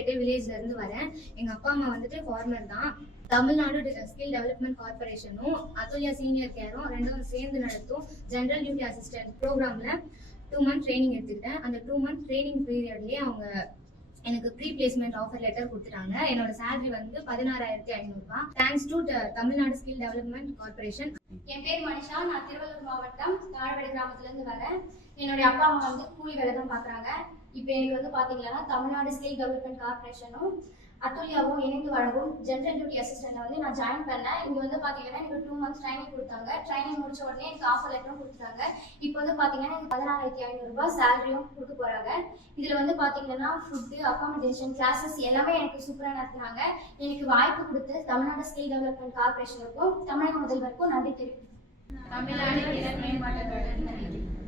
குண்டம்பேட்டை வில்லேஜ்ல இருந்து வரேன். எங்க அப்பா அம்மா வந்துட்டு ஃபார்மர் தான். தமிழ்நாடு ஸ்கில் டெவலப்மெண்ட் கார்பரேஷனும் அதுல்யா சீனியர் கேரும் ரெண்டும் சேர்ந்து நடத்தும் ஜெனரல் டியூட்டி அசிஸ்டன்ட் ப்ரோக்ராம்ல 2 மந்த் ட்ரைனிங் எடுத்துக்கிட்டேன். அந்த 2 மந்த் ட்ரைனிங் பீரியட்லயே அவங்க எனக்கு ப்ரீ பிளேஸ்மெண்ட் ஆஃபர் லெட்டர் கொடுத்துட்டாங்க. என்னோட சேலரி வந்து 16,500 ரூபாய். Thanks to Tamil Nadu skill development corporation. என் பேர் மனிஷா. நான் திருவள்ளூர் மாவட்டம் தாழ்வடை கிராமத்துல இருந்து வரேன். என்னுடைய அப்பா அம்மா வந்து கூலி வேலை தான் பாக்குறாங்க. இப்போ எனக்கு வந்து பாத்தீங்கன்னா தமிழ்நாடு ஸ்கில் டெவலப்மெண்ட் கார்பரேஷனும் அதுல்யாவும் இணைந்து வழங்கும் ஜெனரல் டியூட்டி அசிஸ்டன்ட்ல வந்து நான் ஜாயின் பண்ணேன். இங்க வந்து பாத்தீங்கன்னா எனக்கு 2 மந்த்ஸ் ட்ரைனிங் கொடுத்தாங்க. ட்ரைனிங் முடிச்ச உடனே எனக்கு ஆஃபர் லெட்டரும் கொடுத்துட்டாங்க. இப்போ வந்து பாத்தீங்கன்னா எனக்கு 16,500 ரூபாய் சேலரியும் கொடுக்க போறாங்க. இதுல வந்து பாத்தீங்கன்னா ஃபுட்டு, அகாமடேஷன், கிளாஸஸ் எல்லாமே எனக்கு சூப்பரா நடத்துறாங்க. எனக்கு வாய்ப்பு கொடுத்து தமிழ்நாடு ஸ்கில் டெவலப்மெண்ட் கார்பரேஷனுக்கும் தமிழக முதல்வருக்கும் நன்றி தெரிவிக்கிறேன். தமிழ்நாடு திறன் மேம்பாட்டுக் கழகம் நன்றி.